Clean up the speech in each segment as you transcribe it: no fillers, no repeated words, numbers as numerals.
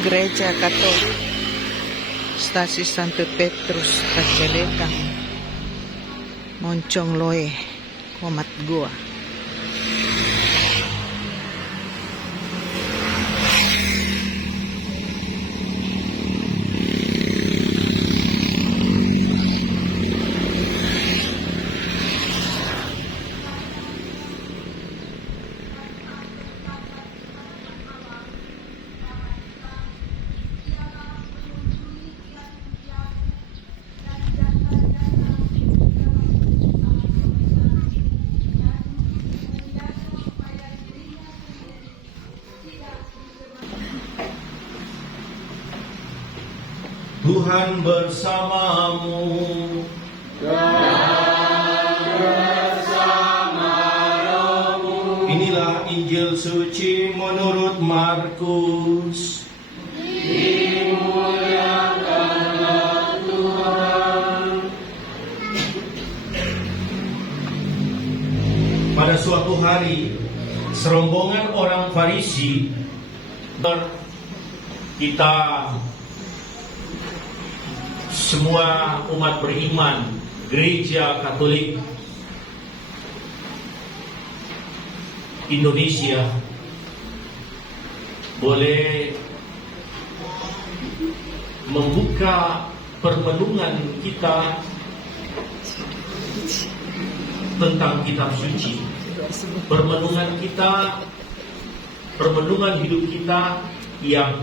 Gereja Katolik Stasi Santo Petrus Kacelekan Moncong Loe Komat Goa. Tuhan bersamamu dan bersama rohmu. Inilah Injil suci menurut Markus. Dimuliakanlah Tuhan. Pada suatu hari, serombongan orang Farisi kita semua umat beriman Gereja Katolik Indonesia boleh membuka permenungan kita tentang kitab suci. Permenungan kita, permenungan hidup kita yang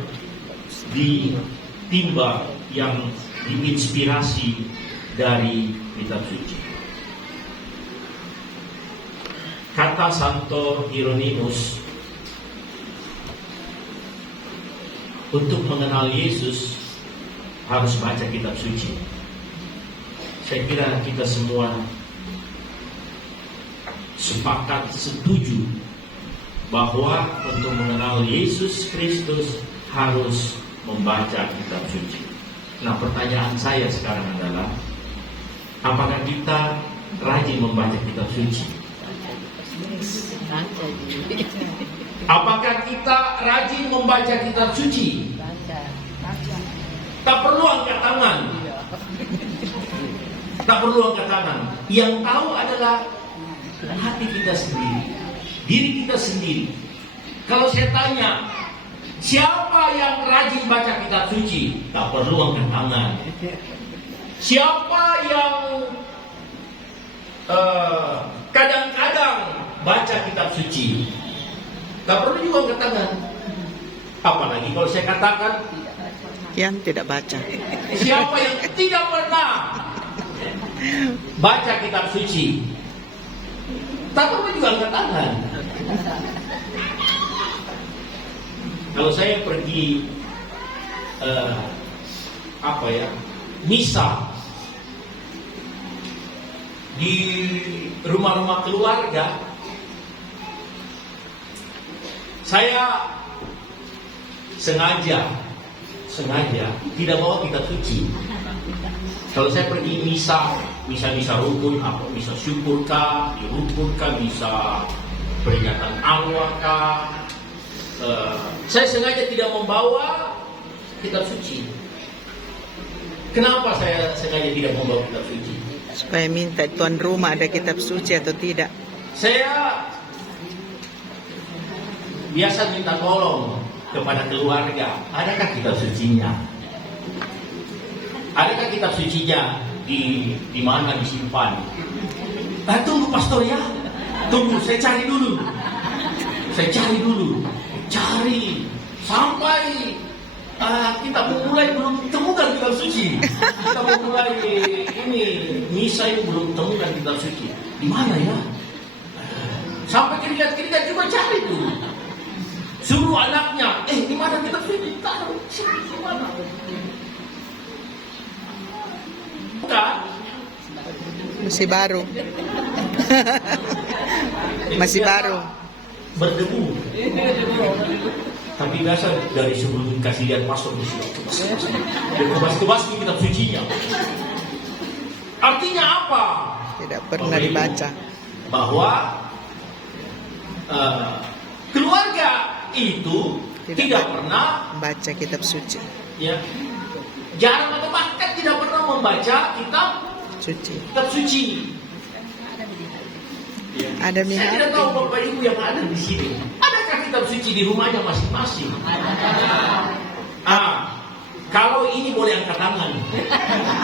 ditimba, yang diinspirasi dari kitab suci. Kata Santo Hieronymus, untuk mengenal Yesus harus baca kitab suci. Saya kira kita semua sepakat, setuju bahwa untuk mengenal Yesus Kristus harus membaca kitab suci. Nah, pertanyaan saya sekarang adalah, apakah kita rajin membaca kitab suci? Apakah kita rajin membaca kitab suci? Tak perlu angkat tangan. Tak perlu angkat tangan. Yang tahu adalah hati kita sendiri, diri kita sendiri. Kalau saya tanya, siapa yang rajin baca kitab suci? Tak perlu angkat tangan. Siapa yang kadang-kadang baca kitab suci? Tak perlu juga angkat tangan. Apalagi kalau saya katakan Yang tidak baca. siapa yang tidak pernah baca kitab suci? Tak perlu juga angkat tangan. Kalau saya pergi misa di rumah-rumah keluarga, saya sengaja tidak bawa kitab suci. Kalau saya pergi misa rukun, misa syukur kah, dirukun kah, misa peringatan Allah kah, saya sengaja tidak membawa kitab suci. Kenapa saya sengaja tidak membawa kitab suci? Supaya minta tuan rumah ada kitab suci atau tidak. Saya biasa minta tolong kepada keluarga, adakah kitab sucinya? Adakah kitab sucinya di mana disimpan? Tunggu pastor ya, tunggu, saya cari dulu. Cari sampai kita mulai belum temukan kitab suci. Kita mulai ini misa ini belum temukan kitab suci. Di mana ya? Sampai keringat juga cari dulu. Suruh anaknya, di mana kitab suci? Tahu, di mana? Bukan. Masih baru. Masih baru. Berdebu. Tapi biasa dari sebelum kasih lihat pastor di sini, kebas kitab sucinya. Artinya apa? Tidak pernah dibaca. Bahwa keluarga itu tidak pernah baca kitab suci. ya jarang atau bahkan tidak pernah membaca kitab Suci. suci. Ya. Ada Saya tidak tahu Bapak Ibu yang ada di sini, adakah kitab suci di rumahnya masing-masing? Kalau ini boleh angkat tangan.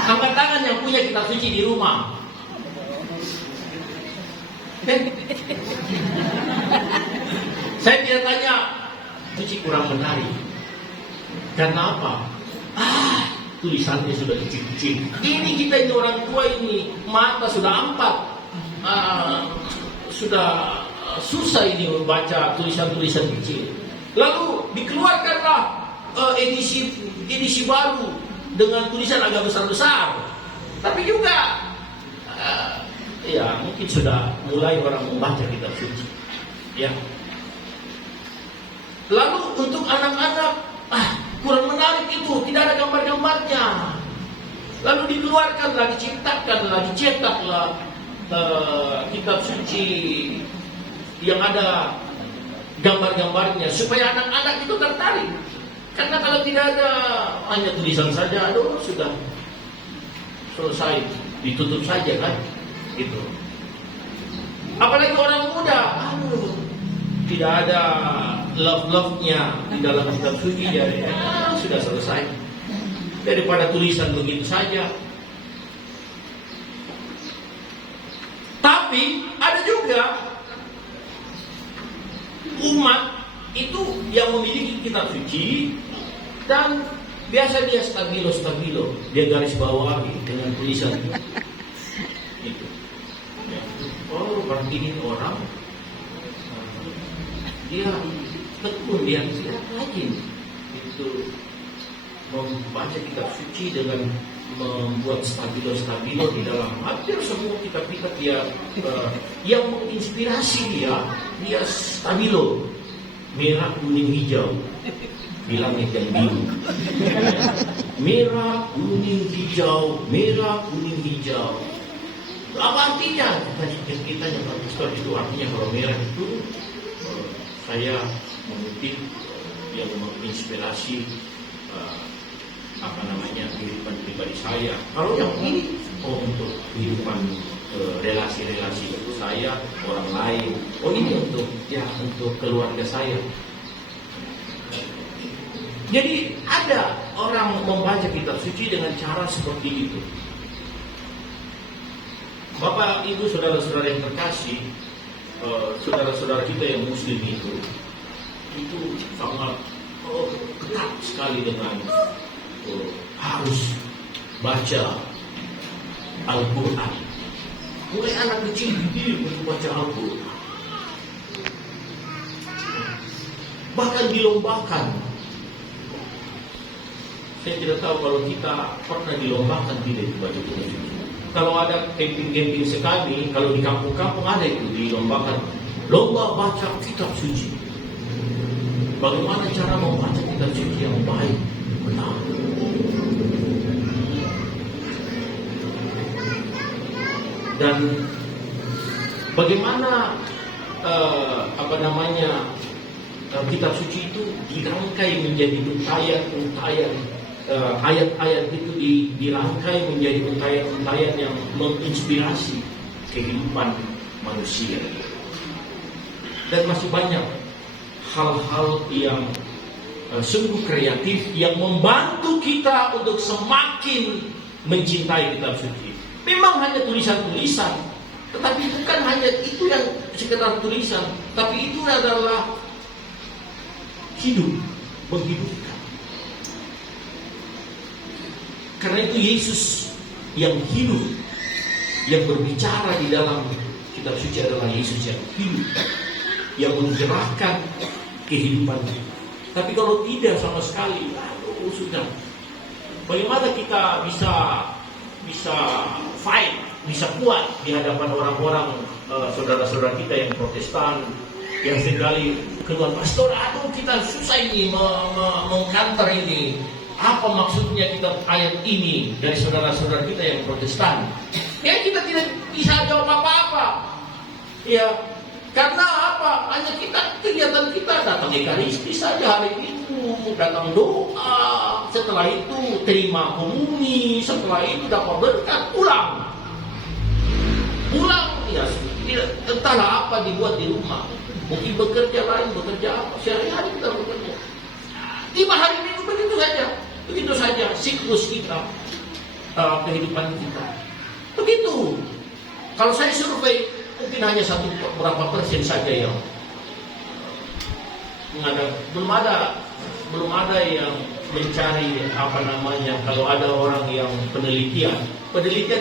Angkat tangan yang punya kitab suci di rumah. Saya tidak tanya, suci kurang menarik. Karena apa? Tulisannya sudah kecil-kecil. Ini kita ini orang tua ini, mata sudah ampat. Sudah susah ini membaca tulisan-tulisan kecil. Lalu dikeluarkanlah edisi baru dengan tulisan agak besar-besar. Tapi juga ya mungkin sudah mulai orang membaca kitab suci. Ya. Lalu untuk anak-anak kurang menarik itu, tidak ada gambar-gambarnya. Lalu dikeluarkanlah, diciptakanlah, dicetaklah kitab suci yang ada gambar-gambarnya supaya anak-anak itu tertarik. Karena kalau tidak ada hanya tulisan saja, sudah selesai, ditutup saja kan, gitu. Apalagi orang muda, tidak ada love-nya di dalam kitab suci, jadi sudah selesai. Daripada tulisan begitu saja. Tapi ada juga umat itu yang memiliki kitab suci dan biasa dia stabilo, dia garis bawahi dengan tulisan itu. Ya. Berarti ini orang dia tekun, dia tidak rajin itu membaca kitab suci dengan membuat stabilo di dalam hampir semua kitab-kitab yang menginspirasi dia stabilo, merah kuning hijau di langit yang biru. Merah kuning hijau, merah kuning hijau. Apa artinya? Kita yang pastor itu artinya kalau merah itu saya mengutip yang menginspirasi kehidupan pribadi saya. Kalau yang ini untuk kehidupan relasi-relasi saya, orang lain. Ini untuk keluarga saya. Jadi ada orang membaca kitab suci dengan cara seperti itu. Bapak, Ibu, saudara-saudara yang terkasih, saudara-saudara kita yang Muslim itu sangat ketat sekali dengan harus baca Al-Quran. Mulai anak kecil untuk baca Al-Quran. Bahkan dilombakan. Saya tidak tahu kalau kita pernah dilombakan tidak baca kitab suci. Kalau ada camping sekali, kalau di kampung-kampung ada itu dilombakan lomba baca kitab suci. Bagaimana cara membaca kitab suci yang baik, benar. Dan bagaimana kitab suci itu dirangkai menjadi untayan-untayan, ayat-ayat itu dirangkai menjadi untayan-untayan yang menginspirasi kehidupan manusia. Dan masih banyak hal-hal yang sungguh kreatif yang membantu kita untuk semakin mencintai kitab suci. Memang hanya tulisan-tulisan, tetapi bukan hanya itu yang sekedar tulisan, tapi itu adalah hidup, menghidupkan. Karena itu Yesus yang hidup, yang berbicara di dalam kitab suci adalah Yesus yang hidup, yang menggerakkan kehidupan. Tapi kalau tidak sama sekali, sudah. Bagaimana kita bisa fight, bisa kuat di hadapan orang-orang saudara-saudara kita yang Protestan, yang seringkali keluar, pastor, kita susah ini mengkanter ini. Apa maksudnya kita ayat ini dari saudara-saudara kita yang Protestan? Ya kita tidak bisa jawab apa-apa. Ya, Karena apa? Hanya kegiatan kita datang Ekaristi saja hari itu, datang doa, setelah itu terima komuni, setelah itu dapat berkat, pulang. Pulang, ya entahlah apa dibuat di rumah. Mungkin bekerja lain, bekerja apa, sehari-hari kita bekerja. Tiba hari Minggu begitu saja siklus kita, kehidupan kita. Begitu. Kalau saya survei, mungkin hanya berapa persen saja yang belum ada yang mencari kalau ada orang yang penelitian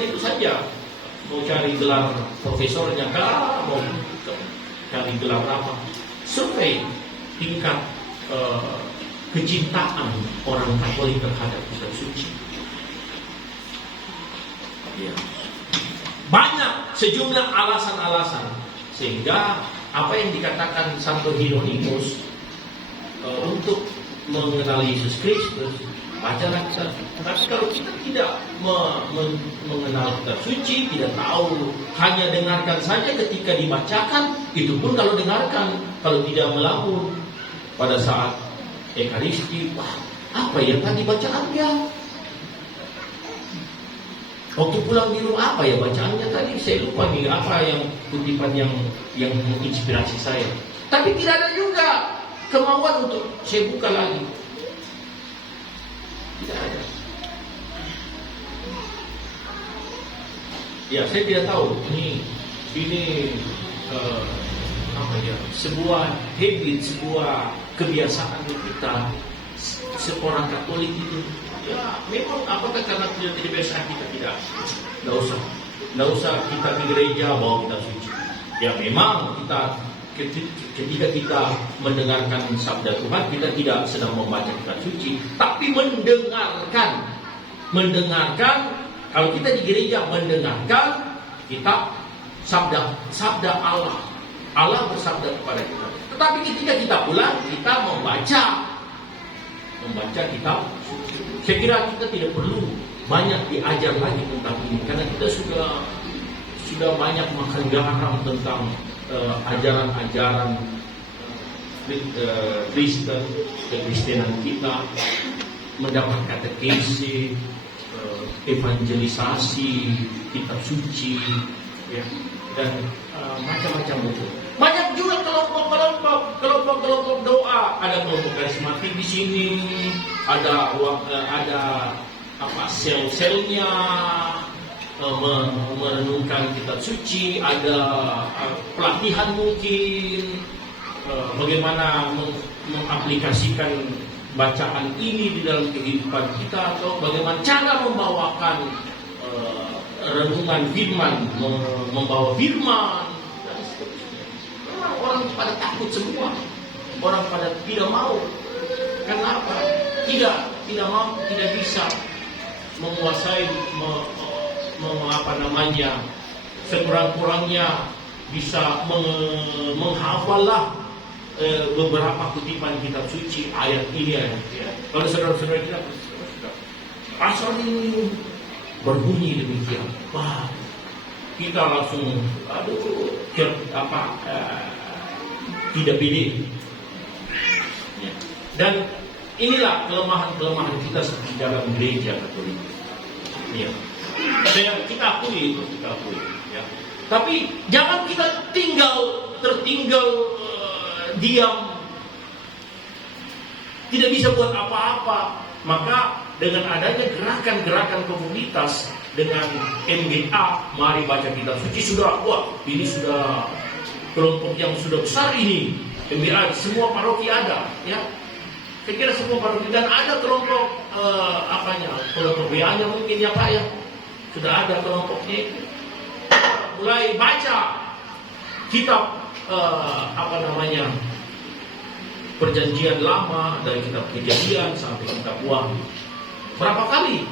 itu saja mau cari gelar profesornya kah, mau cari gelar apa, survei tingkat kecintaan orang Katolik terhadap kitab suci. Ya. Banyak sejumlah alasan-alasan sehingga apa yang dikatakan Santo Hieronymus untuk mengenali Yesus Kristus, bacalah kitab. Tapi kalau kita tidak mengenal kitab suci, tidak tahu, hanya dengarkan saja ketika dibacakan, itu pun kalau dengarkan, kalau tidak melamun pada saat Ekaristi, wah, apa ya tadi bacaannya? Waktu pulang di rumah apa ya bacaannya tadi? Saya lupa nih apa yang kutipan yang menginspirasi saya. Tapi tidak ada juga kemauan untuk saya buka lagi. Tidak ada. Ya, saya tidak tahu ini apa ya? Sebuah habit, sebuah kebiasaan kita seorang Katolik itu. Ya, memang apakah karena tidak biasa kita tidak usah kita ke gereja bawa kitab suci. Ya memang kita ketika kita mendengarkan sabda Tuhan, kita tidak sedang membaca kitab suci, tapi mendengarkan. Kalau kita di gereja mendengarkan kitab sabda Allah. Allah bersabda kepada kita. Tetapi ketika kita pulang, kita membaca kitab suci. Saya kira kita tidak perlu banyak diajar lagi tentang ini, karena kita sudah banyak makan garam tentang ajaran-ajaran Kristen, kekristenan kita, mendapat katekesi, evangelisasi, kitab suci, ya, dan macam-macam itu. Banyak juga kelompok doa, ada kelompok karismatik di sini, ada sel-selnya merenungkan kitab suci, ada pelatihan mungkin bagaimana mengaplikasikan bacaan ini di dalam kehidupan kita, atau bagaimana cara membawakan renungan firman, membawa firman. Orang pada takut semua, orang pada tidak mau. Kenapa? Tidak mau, tidak bisa menguasai, sekurang-kurangnya bisa menghafallah beberapa kutipan kitab suci, ayat ini ya. Kalau saudara-saudara kita pasal ini berbunyi demikian, wah, kita langsung tidak pede. Ya. Dan inilah kelemahan kita seperti dalam gereja Katolik. Ya. Kita akui itu, ya. Tapi jangan kita tertinggal diam, tidak bisa buat apa-apa. Maka dengan adanya gerakan-gerakan komunitas dengan MGA, mari baca kitab suci, ini sudah kelompok yang sudah besar ini. MGA semua paroki ada, ya. Saya kira semua paroki, dan ada kelompok kelompok WA-nya mungkin ya Pak ya. Sudah ada kelompoknya. Mulai baca kitab Perjanjian Lama, dari kitab Kejadian sampai kitab Wahyu. Berapa kali?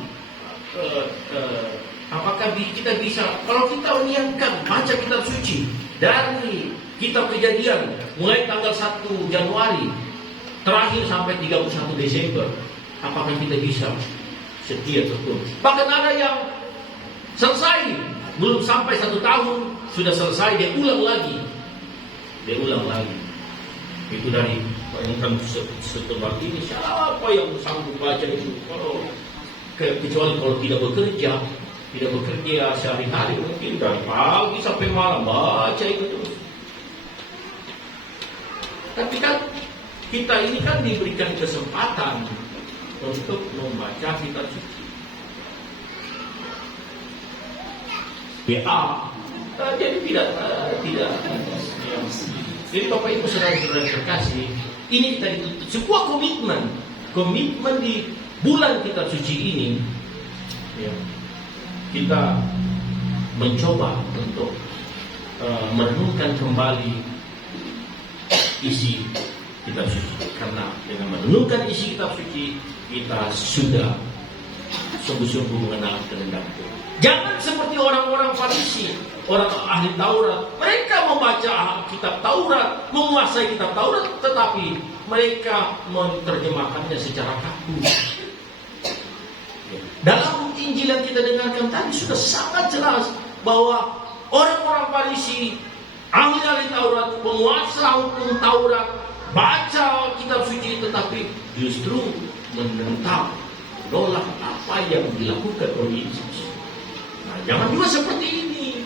Apakah kita bisa, kalau kita niatkan baca kitab suci dari kitab Kejadian mulai tanggal 1 Januari terakhir sampai 31 Desember, apakah kita bisa setia terus? Bahkan ada yang selesai belum sampai 1 tahun sudah selesai, dia ulang lagi. Dia ulang lagi. Itu dari bayangkan setebal ini, siapa yang sanggup baca itu? Kecuali kalau tidak bekerja sehari-hari, mungkin dari pagi sampai malam baca itu terus. Tapi kan kita ini kan diberikan kesempatan untuk membaca kitab suci. Jadi tidak. Jadi Bapak Ibu saudara-saudara terkasih, ini tadi sebuah komitmen di bulan kitab suci ini, ya, kita mencoba untuk merenungkan kembali isi kitab suci. Karena dengan merenungkan isi kitab suci, kita sudah sungguh-sungguh mengenal kehendak Tuhan. Jangan seperti orang-orang Farisi, orang ahli Taurat. Mereka membaca kitab Taurat, menguasai kitab Taurat, tetapi mereka menerjemahkannya secara kaku. Dalam Injil yang kita dengarkan tadi sudah sangat jelas bahwa orang-orang Farisi, ahli Taurat, penguasa hukum Taurat, baca kitab suci, tetapi justru menentang, menolak apa yang dilakukan oleh Yesus. Nah, jangan juga seperti ini.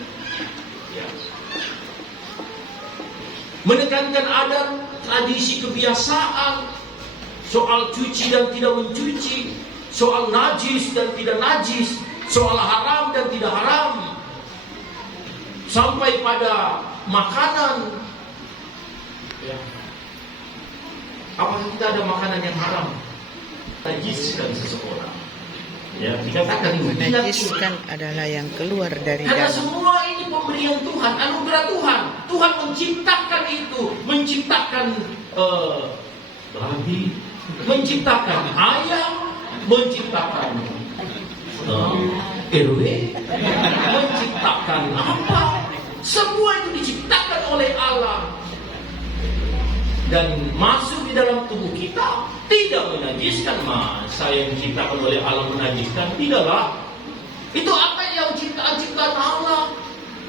Ya. Menekankan adat, tradisi, kebiasaan, soal cuci dan tidak mencuci, soal najis dan tidak najis, soal haram dan tidak haram, sampai pada makanan. Ya. Apakah kita ada makanan yang haram? Najiskan seseorang. Ya, dikatakan menajiskan adalah yang keluar dari karena dalam. semua ini pemberian Tuhan, anugerah Tuhan. Tuhan menciptakan itu, menciptakan babi, menciptakan ayam, menciptakan RW, menciptakan apa? Semua itu diciptakan oleh Allah dan masuk di dalam tubuh kita, tidak menajiskan. Masa yang diciptakan oleh Allah menajiskan? Tidaklah. Itu apa yang ciptaan Allah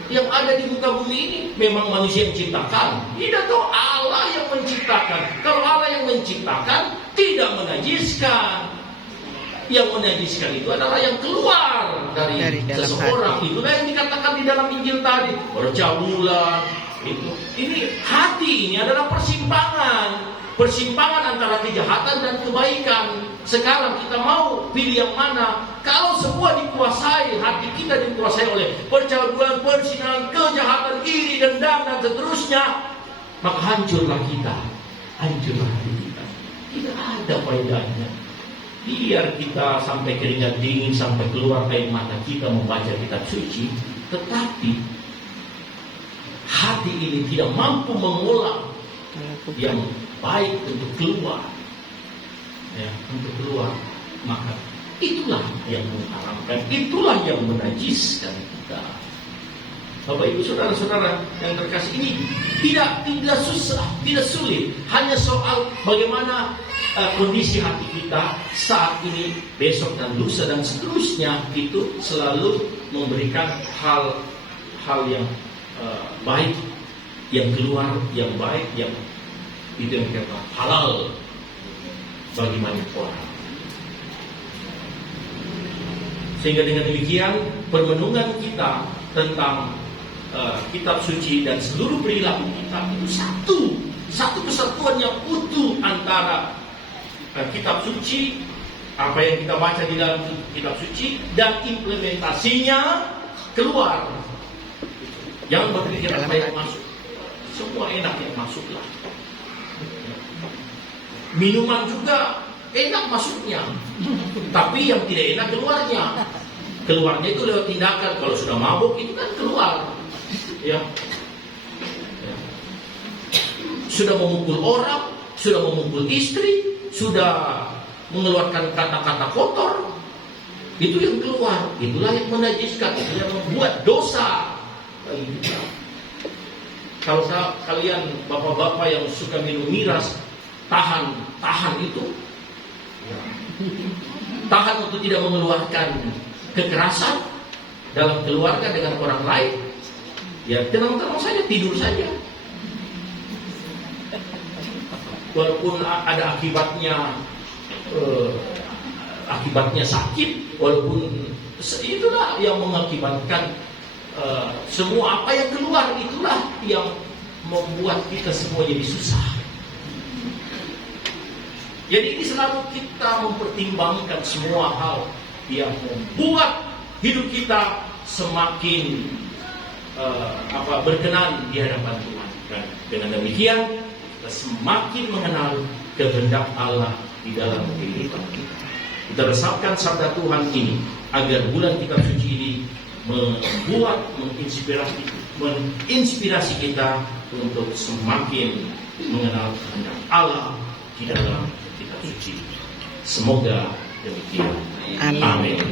yang ada di muka bumi ini? Memang manusia yang ciptakan? Tidak, toh Allah yang menciptakan. Kalau Allah yang menciptakan, tidak menajiskan. Yang menajiskan itu adalah yang keluar dari seseorang. Hati. Itulah yang dikatakan di dalam Injil tadi, percabulan. Ini hati ini adalah persimpangan antara kejahatan dan kebaikan. Sekarang kita mau pilih yang mana? Kalau semua dikuasai, hati kita dikuasai oleh percabulan, persinahan, kejahatan, iri, dendam dan seterusnya, maka hancurlah kita, hancurlah hati kita. Tidak ada faedahnya. Biar kita sampai keringat dingin, sampai keluar air mata kita membaca kitab suci, tetapi hati ini tidak mampu mengolah yang baik untuk keluar, ya, untuk keluar, maka itulah yang mengharamkan, itulah yang menajiskan kita. Bapak Ibu saudara-saudara yang terkasih, ini tidak susah, tidak sulit, hanya soal bagaimana kondisi hati kita saat ini, besok dan lusa dan seterusnya, itu selalu memberikan hal yang baik, yang keluar, yang baik, yang itu yang kita halal bagi banyak orang. Sehingga dengan demikian permenungan kita tentang kitab suci dan seluruh perilaku kita itu satu kesatuan yang utuh antara kitab suci, apa yang kita baca di dalam kitab suci, dan implementasinya keluar. Jangan berpikir apa yang masuk, semua enak yang masuklah. Minuman juga enak masuknya, tapi yang tidak enak keluarnya. Keluarnya itu lewat tindakan. Kalau sudah mabuk itu kan keluar, ya. Sudah memukul orang, sudah memukul istri, sudah mengeluarkan kata-kata kotor, itu yang keluar. Itulah yang menajiskan, itu yang membuat dosa. Kalau kalian bapak-bapak yang suka minum miras, tahan itu, tahan untuk tidak mengeluarkan kekerasan dalam keluarga dengan orang lain, ya tenang-tenang saja, tidur saja. walaupun ada akibatnya sakit, walaupun itulah yang mengakibatkan semua apa yang keluar, itulah yang membuat kita semua jadi susah. Jadi ini selalu kita mempertimbangkan semua hal yang membuat hidup kita semakin berkenan di hadapan Tuhan. Dan dengan demikian kita semakin mengenal kehendak Allah di dalam kehidupan kita. Kita resapkan sabda Tuhan ini agar bulan kitab suci ini menginspirasi kita untuk semakin mengenal kehendak Allah di dalam kitab suci. Semoga demikian. Amin.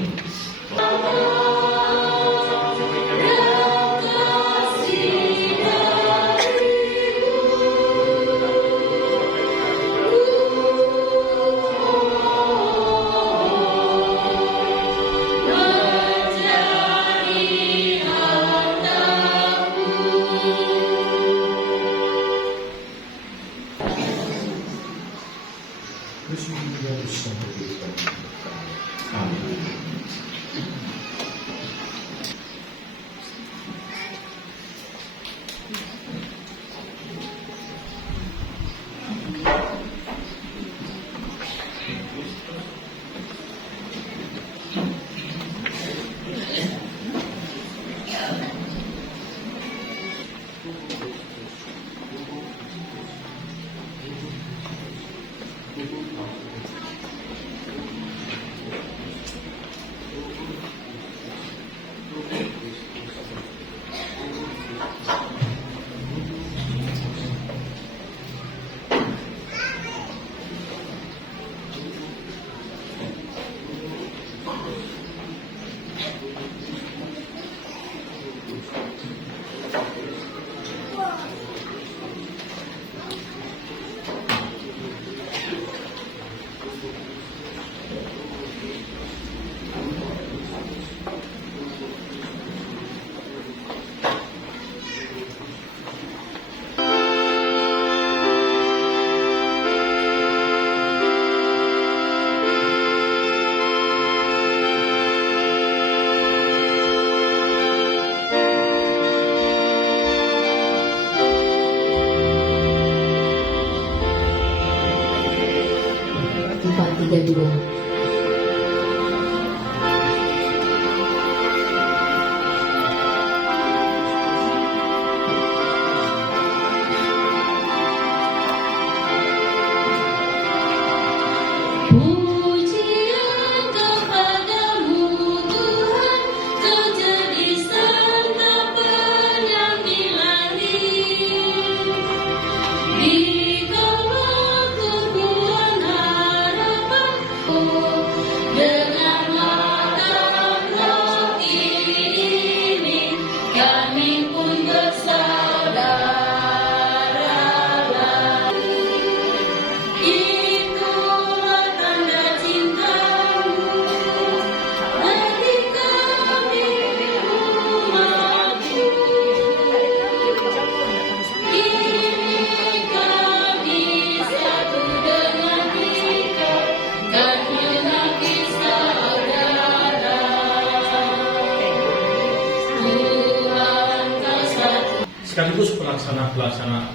Sekaligus pelaksana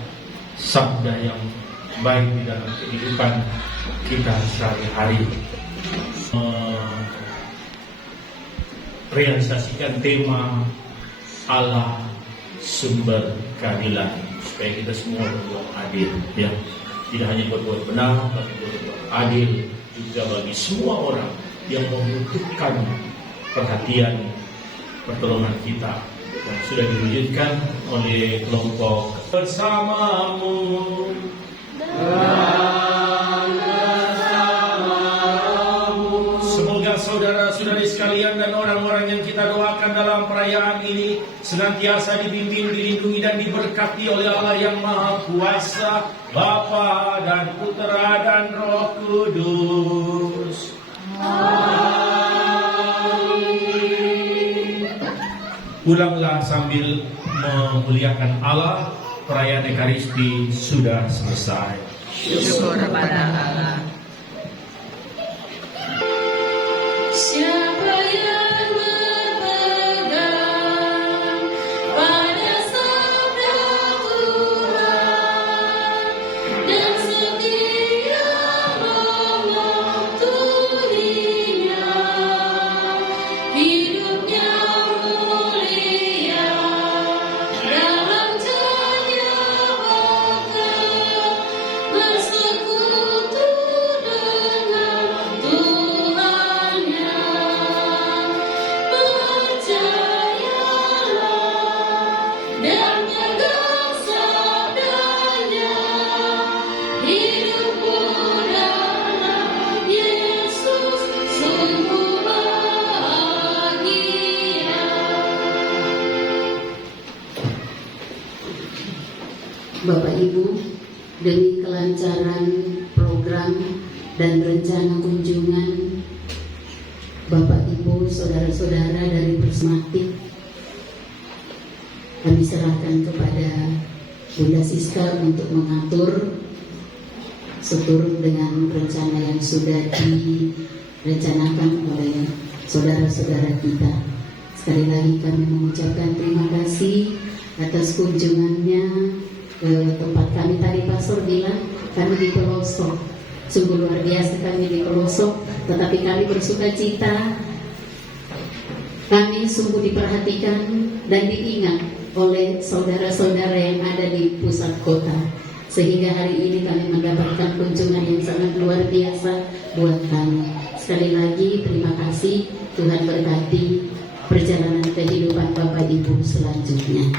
sabda yang baik di dalam kehidupan kita sehari-hari, realisasikan tema Allah sumber keadilan, supaya kita semua berbuat adil, ya, tidak hanya berbuat benar, tapi berbuat adil juga bagi semua orang yang membutuhkan perhatian pertolongan kita, yang sudah diwujudkan oleh kelompok bersamamu dan bersamamu. Semoga saudara-saudari sekalian dan orang-orang yang kita doakan dalam perayaan ini senantiasa dibimbing, dilindungi dan diberkati oleh Allah yang Maha Kuasa, Bapa dan Putera dan Roh Kudus. Pulanglah sambil memuliakan Allah, perayaan Ekaristi sudah selesai. Syukur pada Allah. Siapa yang berpegang pada sabda Tuhan dan setia mematuhinya, hidupnya mulia dalam jaya bakal bersekutu dengan Tuhannya. Percayalah dan pegang sabdanya, hidupmu dalam Yesus sungguh bahagia. Bapak Ibu, demi kelancaran program dan rencana kunjungan Bapak Ibu, saudara-saudara dari Prismatik, kami serahkan kepada Bunda Siska untuk mengatur seturut dengan rencana yang sudah direncanakan oleh saudara-saudara kita. Sekali lagi kami mengucapkan terima kasih atas kunjungannya ke tempat kami. Tadi Pastor bilang kami di pelosok, sungguh luar biasa kami di pelosok, tetapi kami bersuka cita. Kami sungguh diperhatikan dan diingat oleh saudara-saudara yang ada di pusat kota, sehingga hari ini kami mendapatkan kunjungan yang sangat luar biasa buat kami. Sekali lagi terima kasih. Tuhan berkati perjalanan kehidupan Bapak Ibu selanjutnya.